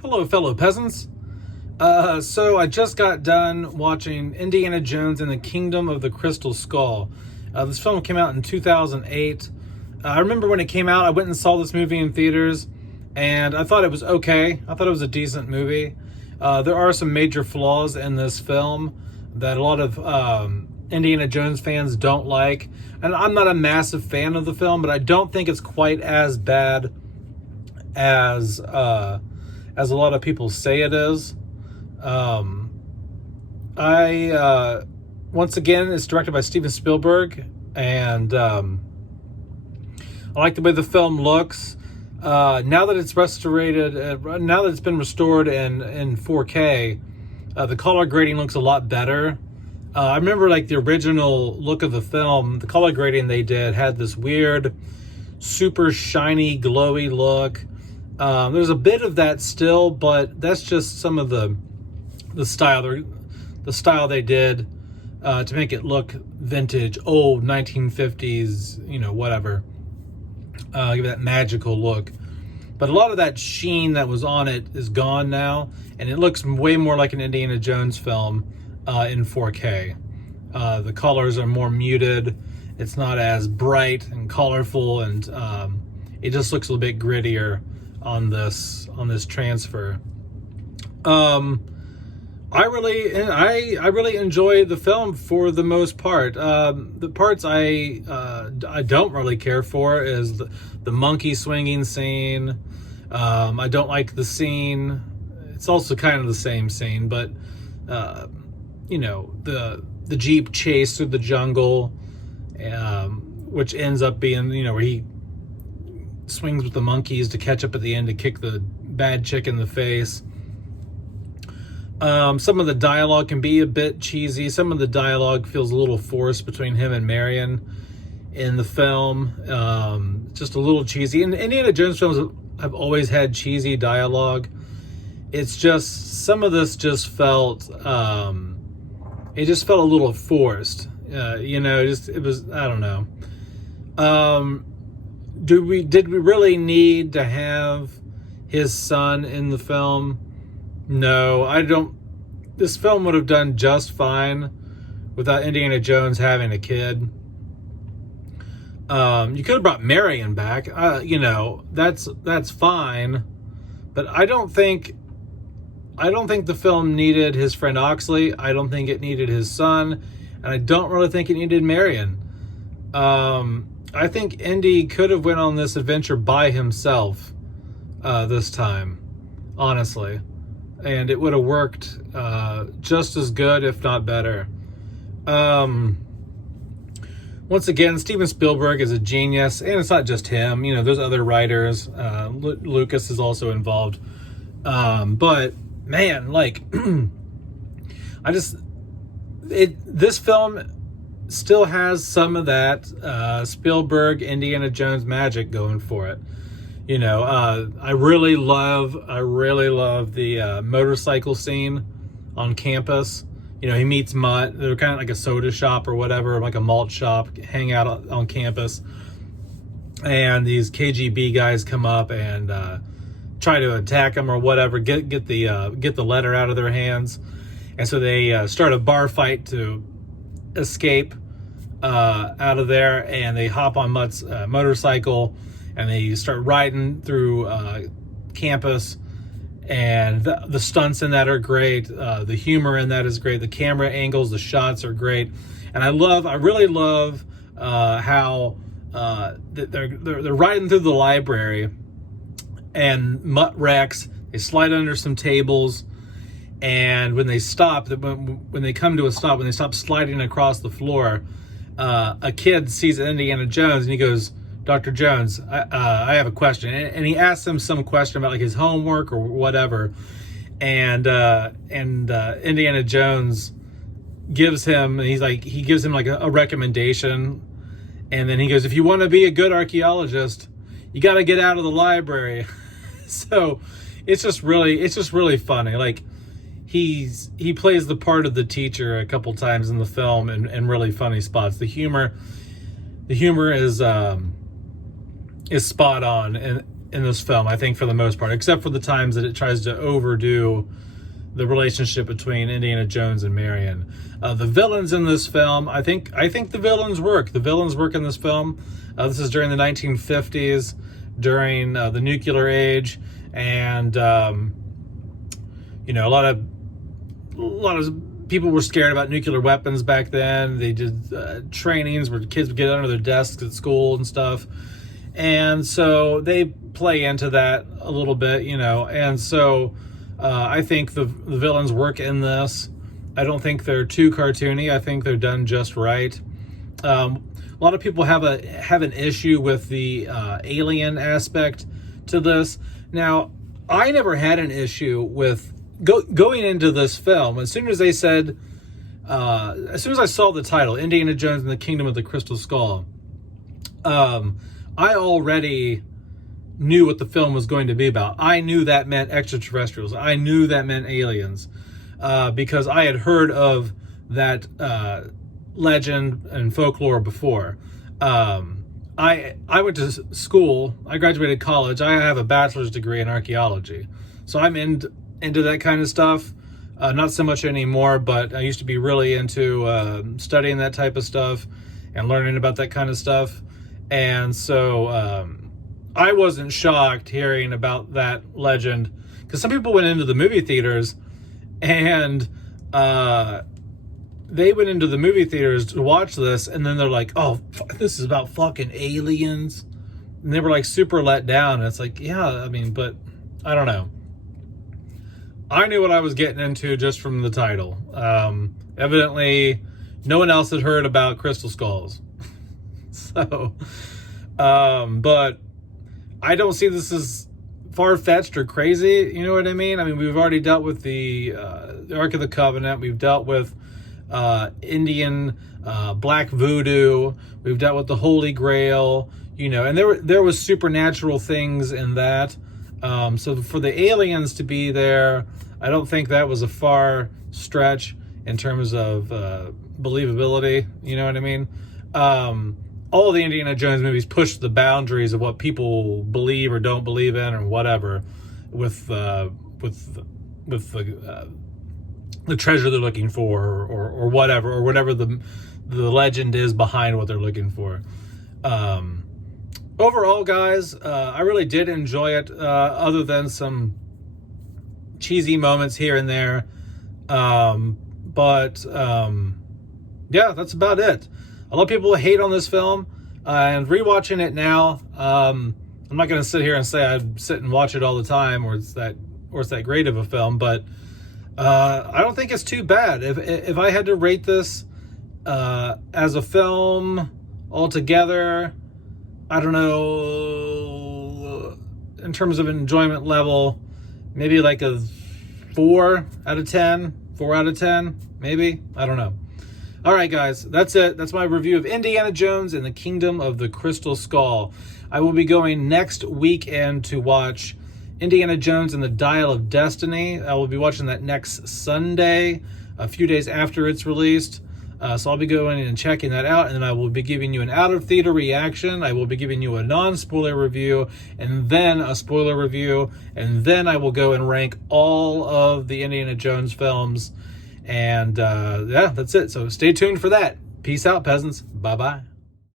Hello, fellow peasants. So I just got done watching Indiana Jones and the Kingdom of the Crystal Skull. This film came out in 2008. I remember when it came out, I went and saw this movie in theaters, and I thought it was okay. I thought it was a decent movie. There are some major flaws in this film that a lot of Indiana Jones fans don't like. And I'm not a massive fan of the film, but I don't think it's quite as bad as a lot of people say it is. I once again, it's directed by Steven Spielberg, and I like the way the film looks. Now that it's restored, now that it's been restored in 4K, the color grading looks a lot better. I remember like the original look of the film, the color grading they did had this weird, super shiny, glowy look. There's a bit of that still, but that's just some of the style they did to make it look vintage, old 1950s, whatever. Give it that magical look. But a lot of that sheen that was on it is gone now, and it looks way more like an Indiana Jones film in 4K. The colors are more muted. It's not as bright and colorful, and it just looks a little bit grittier on this transfer. I really enjoy the film for the most part. The parts I don't really care for is the monkey swinging scene. I don't like the scene. It's also kind of the same scene, but the Jeep chase through the jungle, which ends up being where he swings with the monkeys to catch up at the end to kick the bad chick in the face. Some of the dialogue can be a bit cheesy. Some of the dialogue feels a little forced between him and Marion in the film. Just a little cheesy. And Indiana Jones films have always had cheesy dialogue. It's just, some of this just felt, it just felt a little forced. It was, I don't know. Did we really need to have his son in the film? No, I don't. This film would have done just fine without Indiana Jones having a kid. You could have brought Marion back. That's fine, but I don't think the film needed his friend Oxley. I don't think it needed his son, and I don't really think it needed Marion. I think Indy could have went on this adventure by himself this time, honestly. And it would have worked just as good, if not better. Once again, Steven Spielberg is a genius, and it's not just him. There's other writers. Lucas is also involved. But, man, this film still has some of that Spielberg Indiana Jones magic going for it. I really love the motorcycle scene on campus. He meets Mutt. They're kind of like a soda shop or whatever, like a malt shop, hang out on campus. And these KGB guys come up and try to attack him or whatever, get the letter out of their hands. And so they start a bar fight to escape out of there, and they hop on Mutt's motorcycle, and they start riding through campus, and the stunts in that are great. The humor in that is great. The camera angles, the shots are great, and I really love how they're riding through the library, and Mutt wrecks. They slide under some tables, and when they stop, when they come to a stop, when they stop sliding across the floor, a kid sees Indiana Jones, and he goes, "Dr. Jones, I have a question." And he asks him some question about like his homework or whatever. And Indiana Jones gives him a recommendation. And then he goes, "If you want to be a good archaeologist, you got to get out of the library." So it's just really funny. Like he plays the part of the teacher a couple times in the film in really funny spots. The humor is spot on, and in this film, I think, for the most part, except for the times that it tries to overdo the relationship between Indiana Jones and Marion. The villains in this film, I think the villains work. The villains work in this film. This is during the 1950s, during the nuclear age, and you know, a lot of people were scared about nuclear weapons back then. They did trainings where kids would get under their desks at school and stuff. And so they play into that a little bit, you know. And so I think the villains work in this. I don't think they're too cartoony. I think they're done just right. A lot of people have an issue with the alien aspect to this. Now, I never had an issue with going into this film. As soon as they said, as soon as I saw the title, Indiana Jones and the Kingdom of the Crystal Skull, I already knew what the film was going to be about. I knew that meant extraterrestrials. I knew that meant aliens, because I had heard of that legend and folklore before. I went to school. I graduated college. I have a bachelor's degree in archaeology, so I'm into that kind of stuff. Not so much anymore, but I used to be really into studying that type of stuff and learning about that kind of stuff. And so I wasn't shocked hearing about that legend, because some people went into the movie theaters and they went into the movie theaters to watch this, and then they're like, oh, this is about fucking aliens. And they were like super let down. And it's like, yeah, I mean, but I don't know. I knew what I was getting into just from the title. Evidently, no one else had heard about crystal skulls. So, but I don't see this as far-fetched or crazy. You know what I mean? I mean, we've already dealt with the Ark of the Covenant. We've dealt with Indian black voodoo. We've dealt with the Holy Grail. You know, and there was supernatural things in that. So for the aliens to be there, I don't think that was a far stretch in terms of believability. You know what I mean? All the Indiana Jones movies push the boundaries of what people believe or don't believe in, or whatever, with the treasure they're looking for, or whatever the legend is behind what they're looking for. Overall, guys, I really did enjoy it, other than some cheesy moments here and there. But yeah, that's about it. A lot of people hate on this film, and rewatching it now, I'm not going to sit here and say I'd sit and watch it all the time, or it's that great of a film, but I don't think it's too bad. If I had to rate this as a film altogether, I don't know, in terms of enjoyment level, maybe like a 4 out of 10, maybe. I don't know. All right, guys, that's it. That's my review of Indiana Jones and the Kingdom of the Crystal Skull. I will be going next weekend to watch Indiana Jones and the Dial of Destiny. I will be watching that next Sunday, a few days after it's released. So I'll be going and checking that out, and then I will be giving you an out-of-theater reaction. I will be giving you a non-spoiler review, and then a spoiler review, and then I will go and rank all of the Indiana Jones films. And yeah, that's it. So stay tuned for that. Peace out, peasants. Bye-bye.